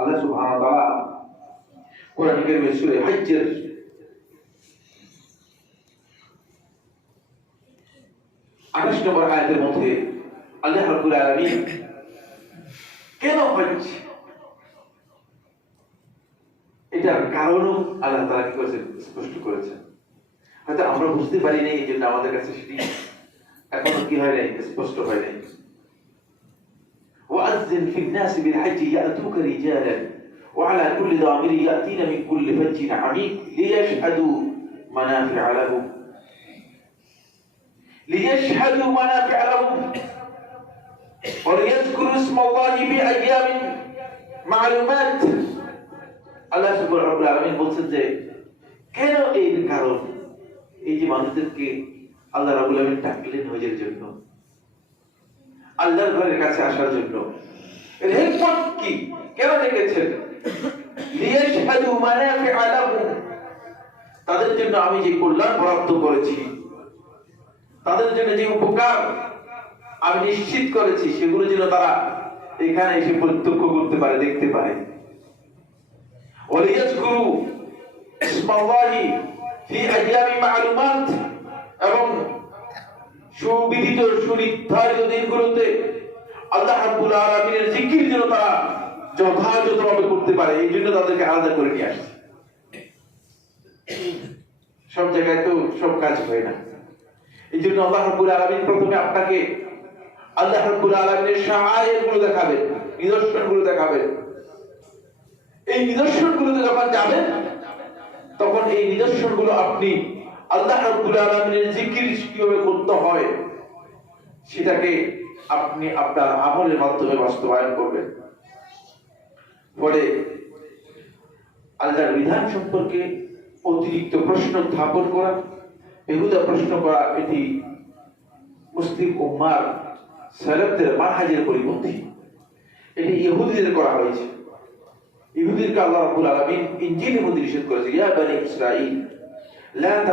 আল্লাহ তাআলা কোরআন কারীমের সূরা হজ্জের আঠাশ নম্বর আয়াতের মধ্যে আল্লাহ রাব্বুল আলামিন কেন হজ এটার কারণও আল্লাহ তাআলা কি করেছেন? স্পষ্ট করেছেন। হয়তো আমরা বুঝতে পারি নাই এই আমাদের কাছে সেটি এখনও কি হয় নাই, স্পষ্ট হয় নাই। وأذن في الناس بالحج يأتوك رجالا وعلى كل ضامر يأتين من كل فج عميق ليشهدوا منافع لهم ليشهدوا منافع لهم وليذكروا اسم الله في أيام معلومات আল্লাহ সুবহানাহু রাব্বুল আলামিন বলছেন যে কেন এর কারণ এই যে মানুষদেরকে আল্লাহ রাব্বুল আলামিন ডাকলেন হজের জন্য আল্লাহর ঘরের কাছে আসার জন্য। এর কি? কেন ডেকেছেন তাদের জন্য আমি যে কল্যাণ বরাদ্দ করেছি, তাদের জন্য যে উপকার আমি নিশ্চিত করেছি, সেগুলো যেন তারা এখানে এসে প্রত্যক্ষ করতে পারে, দেখতে পারে। আইয়ামি মা'লুমাত এবং সুবিদিত সুনির্ধারিত দিনগুলোতে আল্লাহ রাব্বুল আলামিনের জিকির যেন তারা যথাযথভাবে করতে পারে, এই জন্য তাদেরকে আলাদা করে নিয়ে আসছে। সব জায়গায় তো সব কাজ হয় না। এই জন্য আল্লাহ রাব্বুল আলামিন প্রথমে আপনাকে আল্লাহ রাব্বুল আলামিনের শাআয়েরগুলো দেখাবেন নিদর্শনগুলো দেখাবেন। এই নিদর্শন গুলোতে যখন যাবেন, তখন এই নিদর্শনগুলো আপনি আল্লাহ রাব্বুল আলামিনের জিকির কীভাবে করতে হয়, সেটাকে আপনি আপনার আমলের মাধ্যমে বাস্তবায়ন করবেন। ফলে আল্লাহর বিধান সম্পর্কে অতিরিক্ত প্রশ্ন উত্থাপন করা, বেহুদা প্রশ্ন করা, এটি মুসলিম উম্মার সালাফদের মানহাজের পরিপন্থী। এটি ইহুদিদের করা হয়েছে। ইহুদিরকে আল্লাহ রাব্বুল আলামিন ইনজিলের মধ্যে নিষেধ করেছে, ইয়া বনি ইসরাঈল লা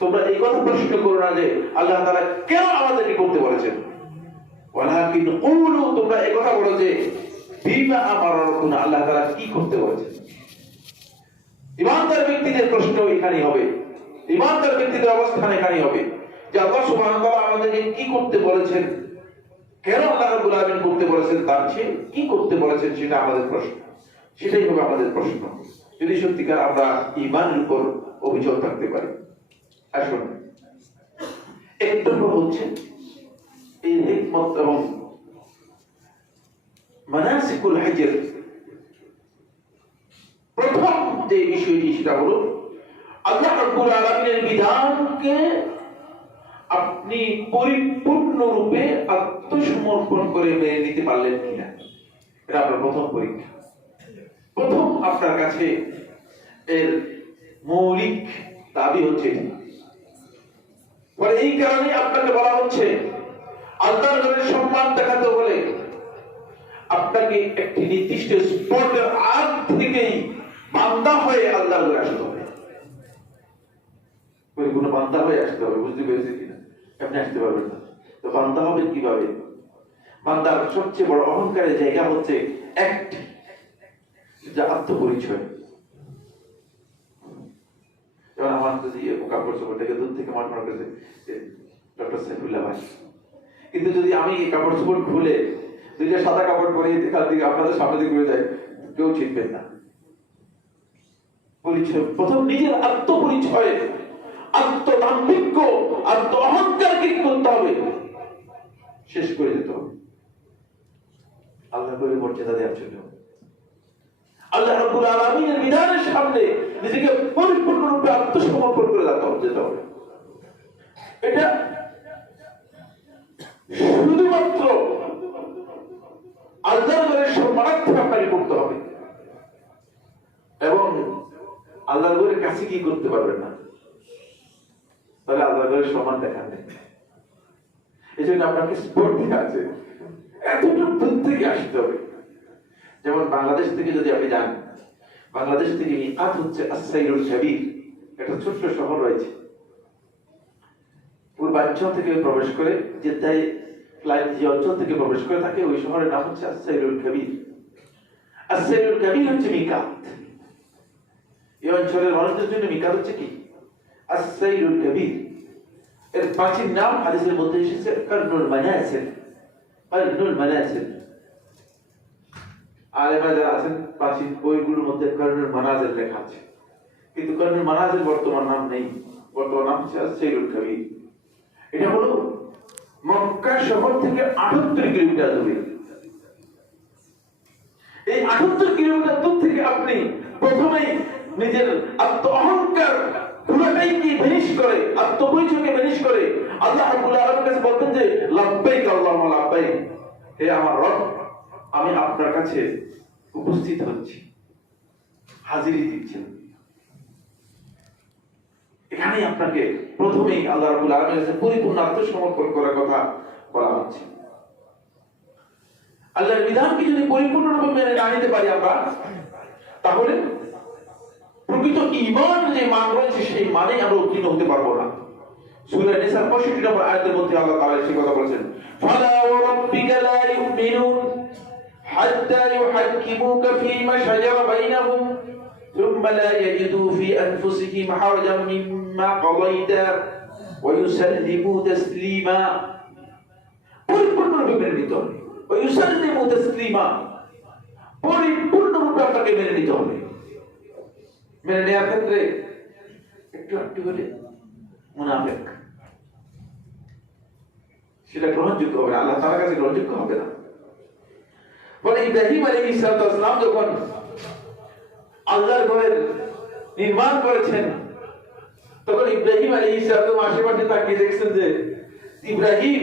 তোমরা এই কথা প্রশ্ন যে আল্লাহ আমাদেরকে করতে বলেছেন? তোমরা বলো যে আল্লাহ কি করতে ইমানদার ব্যক্তিদের প্রশ্ন এখানেই হবে। ইমানদার ব্যক্তিদের অবস্থান এখানেই হবে যে আল্লাহ আমাদেরকে কি করতে বলেছেন? কেন আল্লাহ করতে বলেছেন? তার চেয়ে কি করতে বলেছেন সেটা আমাদের প্রশ্ন। সেটাই হবে আমাদের প্রশ্ন। যদি সত্যিকার আমরা ইমানের উপর অভিযোগ থাকতে পারি, আসুন। এক নম্বর হচ্ছে এই হিকমত এবং মানাসিকুল হজের। প্রথম যে বিষয়টি সেটা হলো, আল্লাহ রাব্বুল বিধানকে আপনি আত্মসমর্পণ করে মেনে নিতে পারলেন কিনা? এটা আপনার প্রথম পরীক্ষা। আপনার কাছে এর মৌলিক দাবি হচ্ছে। এই কারণে আপনাকে বলা হচ্ছে, আল্লাহর ঘরের সম্মান দেখাতে হলে আপনাকে একটি নির্দিষ্ট স্পটের আগ থেকেই বান্দা হয়ে আল্লাহর ঘরে আসতে হবে। পরিপূর্ণ বান্দা হয়ে আসতে হবে, বুঝতে পেরেছি কিনা? আপনি আসতে পারবেন না। তো বান্দা হবে কীভাবে? বান্দার সবচেয়ে বড় অহংকারের জায়গা হচ্ছে একটি যা আত্মপরিচয়। যেমন আমার যদি কাপড় চোপড় থেকে দূর থেকে মনে মনে করেছে ডক্টর সাইফুল্লাহ ভাই। কিন্তু যদি আমি কাপড় চোপড় খুলে দুইটা সাদা কাপড় পরিয়ে এখান থেকে আপনাদের সামনে দিকে ঘুরে যায় কেউ চিনবেন না। পরিচয় প্রথম নিজের আত্মপরিচয়, আত্মদাম্ভিক্য আত্ম অহংকারকে কি করতে হবে? শেষ করে দিতে হবে। আল্লাহ করে মর্যাদা দেওয়ার জন্য। আল্লাহ রাব্বুল আলামিনের বিধানের সামনে নিজেকে পরিপূর্ণরূপে আত্মসমর্পণ করে হবে যেতে হবে। এটা শুধুমাত্র আল্লাহর ঘরের সম্মানার্থে আপনাকে করতে হবে। এবং আল্লাহর ঘরের কাছে কি করতে পারবেন না। তাহলে আল্লাহর ঘরের সম্মান দেখান নেই। এই জন্য আপনাকে দেওয়া আছে। এতটুকু দূর থেকে আসতে হবে। যেমন বাংলাদেশ থেকে যদি আপনি যান, বাংলাদেশ থেকে মিকাত হচ্ছে আসাইরুল সাবির, একটা ছোট্ট শহর রয়েছে। পূর্বাঞ্চল থেকে প্রবেশ করে যে তাই ফ্লাইট যে অঞ্চল থেকে প্রবেশ করে থাকে, ওই শহরের নাম হচ্ছে আসাইরুল কবির। আসাইরুল কবির হচ্ছে মিকাত। এই অঞ্চলের মানুষদের জন্য মিকাত হচ্ছে কি? আসাইরুল কবির। এর প্রাচীন নাম হাদিসের মধ্যে এসেছে, কর্নুল মানাসিল কর্নুল মানাসিল আলেমা যারা আছেন, প্রাচীন বইগুলোর মধ্যে কর্নুল মানাজিল লেখা আছে। কিন্তু কর্নুল মানাজিল বর্তমান নাম নেই। বর্তমান নাম হচ্ছে আসাইরুল কবির। এটা হলো মক্কা শহর থেকে আটাত্তর কিলোমিটার দূরে। এই আটাত্তর কিলোমিটার দূর থেকে আপনি প্রথমেই নিজের আত্ম অহংকার পুরোটাই কি ভেনিশ করে, আত্মপরিচয়কে ভেনিশ করে, আল্লাহ রাব্বুল আলামিনের কাছে বলতেন যে, লাব্বাইক আল্লাহুম্মা লাব্বাইক, হে আমার রব আমি আপনার কাছে উপস্থিত হচ্ছি। হাজিরি দিচ্ছেন। এখানেই আপনাকে প্রথমেই আল্লাহ রাব্বুল আলামিনের কাছে পরিপূর্ণ আত্মসমর্পণ করার কথা বলা হচ্ছে। আল্লাহর বিধানকে যদি পরিপূর্ণরূপে মেনে না নিতে পারি আমরা, তাহলে প্রকৃত ইমান যে মান রয়েছে, সেই মানে আমরা উত্তীর্ণ হতে পারব না। সূরা নিসার 65 নম্বর আয়াতের মধ্যে আল্লাহ তাআলা সেই কথা বলেছেন, ফালা ওয়ারাব্বিকা লা ইউমিনুন। হাত্তা ইউহাক্কিমুকা ফীমা শাজারা বাইনাহুম ثم لا يجدوا في أنفسهم حرجا مما قضيت ويسلموا تسليما পরিপূর্ণরূপে মেনে নিতে হবে ويسلموا تسليما পরিপূর্ণরূপে আপনাকে মেনে নিতে হবে মেনে নেওয়ার ক্ষেত্রে একটু একটু করে মুনাফেক সেটা গ্রহণযোগ্য হবে না আল্লাহ তাআলার কাছে গ্রহণযোগ্য হবে না বলে ইব্রাহিম আলাইহিস সালাম যখন আল্লাহর ঘরের নির্মাণ করেছেন, তখন ইব্রাহিম আলী ইসলাম আশেপাশে তাকিয়ে দেখছেন যে ইব্রাহিম,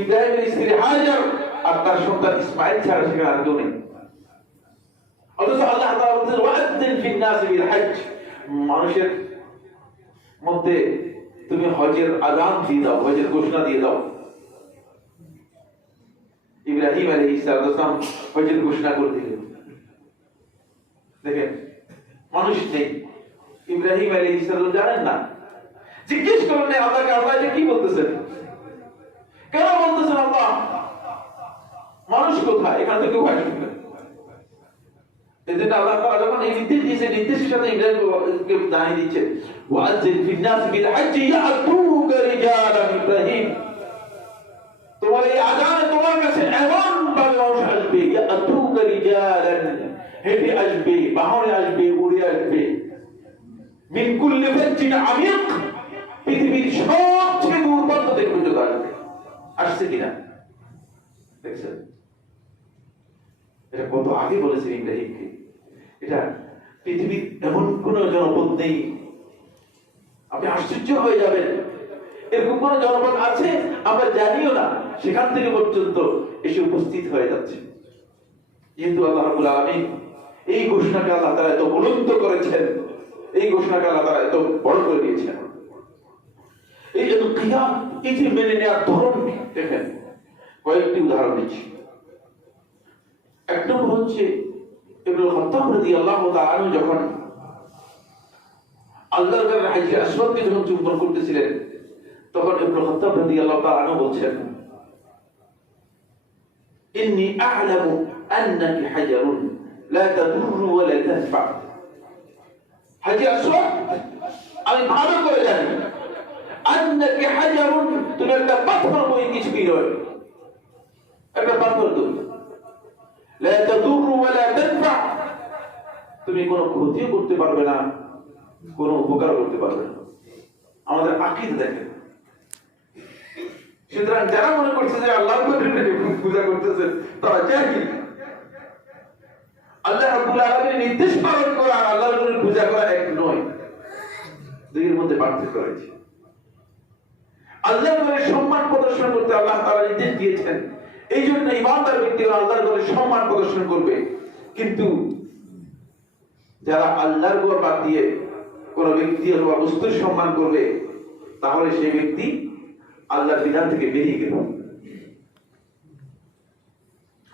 ইব্রাহিমের স্ত্রী হাজার আর তার সন্তান ইসমাইল ছাড়া সেখানে আর কেউ নেই। অথচ আল্লাহ মানুষের মধ্যে তুমি হজের আযান দিয়ে দাও, হজের ঘোষণা দিয়ে দাও। ইব্রাহিম আলাইহিস সালাম হজের ঘোষণা করে দিলেন। দেখেন, মানুষ নেই। ইব্রাহিম আলী ইসলাম জানেন না। জিজ্ঞেস করলেন আল্লাহকে আল্লাহ কি বলতেছেন? কেন বলতেছেন আল্লাহ? মানুষ কোথায়? এখান থেকে কেউ নির্দেশ দিয়েছে নির্দেশের সাথে দিচ্ছে রিজালান ইব্রাহিম তোমার এই আজানে তোমার কাছে এমন ভাবে মানুষ আসবে ইয়াতুকা রিজালান হেঁটে আসবে বাহনে আসবে, উড়ে আসবে। কুল্লি ফাজ্জিন আমিক, পৃথিবীর সবচেয়ে দূর প্রান্ত থেকে পর্যন্ত আসবে আসছে কিনা? দেখছেন? এটা কত আগে বলেছেন ইব্রাহিমকে। এটা পৃথিবীর এমন কোন জনপদ নেই। আপনি আশ্চর্য হয়ে যাবেন। এরকম কোন জনপদ আছে? আমরা জানিও না। সেখান থেকে পর্যন্ত এসে উপস্থিত হয়ে যাচ্ছে। যেহেতু আল্লাহ রাব্বুল আলামিন এই ঘোষণাকে আল্লাহ তাআলা এত বুলন্দ করেছেন। এই ঘোষণাকে আল্লাহ তাআলা এত বড় করে দিয়েছেন। এই যে কিয়াম এই যে মেনে নেওয়ার ধরন দেখেন, কয়েকটি উদাহরণ দিচ্ছি। এক নম্বর হচ্ছে ইবনুল খাত্তাব রাদিয়াল্লাহু তাআলা যখন আল্লাহর হাজরে আসওয়াদকে যখন চুম্বন করতেছিলেন, তখন ইবনুল খাত্তাব রাদিয়াল্লাহু তাআলা বলছেন, ইন্নী আ'লামু আন্নাকি হাজারুন তাদুররু ওয়া লা তানফা হাজি আসওয়াদ আমি ভালো করে জানি আন্নাকি হাজারুন তুমি একটা পাথর বই কিছুই নয় একটা পাথর তুমি তাদুররু ওয়া লা তানফা তুমি কোনো ক্ষতিও করতে পারবে না কোনো উপকার করতে পারবে না আমাদের আকীদা দেখেন। সুতরাং যারা মনে করছে যে আল্লাহর পূজা করতেছে, তারা জাহিল। আল্লাহ রাব্বুল আলামিনের নির্দেশ পালন করা আর আল্লাহর ঘরের পূজা করা এক নয়। দুইয়ের মধ্যে পার্থক্য রয়েছে। আল্লাহর ঘরের সম্মান প্রদর্শন করতে আল্লাহ তাআলা নির্দেশ দিয়েছেন। এই জন্য ইমানদার ব্যক্তিরা আল্লাহর ঘরের সম্মান প্রদর্শন করবে। কিন্তু যারা আল্লাহর ঘর বাদ দিয়ে কোন ব্যক্তি অথবা বস্তুর সম্মান করবে, তাহলে সেই ব্যক্তি আল্লাহর বিধান থেকে বেরিয়ে গেল।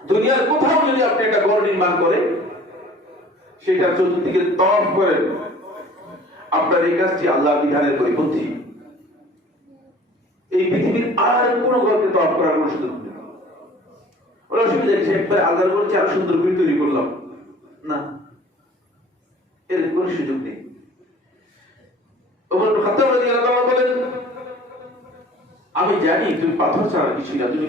দুনিয়ার কোথাও যদি আপনি একটা ঘর নির্মাণ করে সেটা চতুর্দিকে তফ করেন আপনার এই কাজটি আল্লাহর বিধানের পরিপন্থী। এই পৃথিবীর আর কোন ঘরকে তফ করার কোন সুযোগ নেই। ওর অসুবিধা নেই। একবার আলাদা করেছি আরও সুন্দর করে তৈরি করলাম। না, এর কোনো সুযোগ নেই। আমি জানি তুমি পাথর ছাড়া কিছু না। তুমি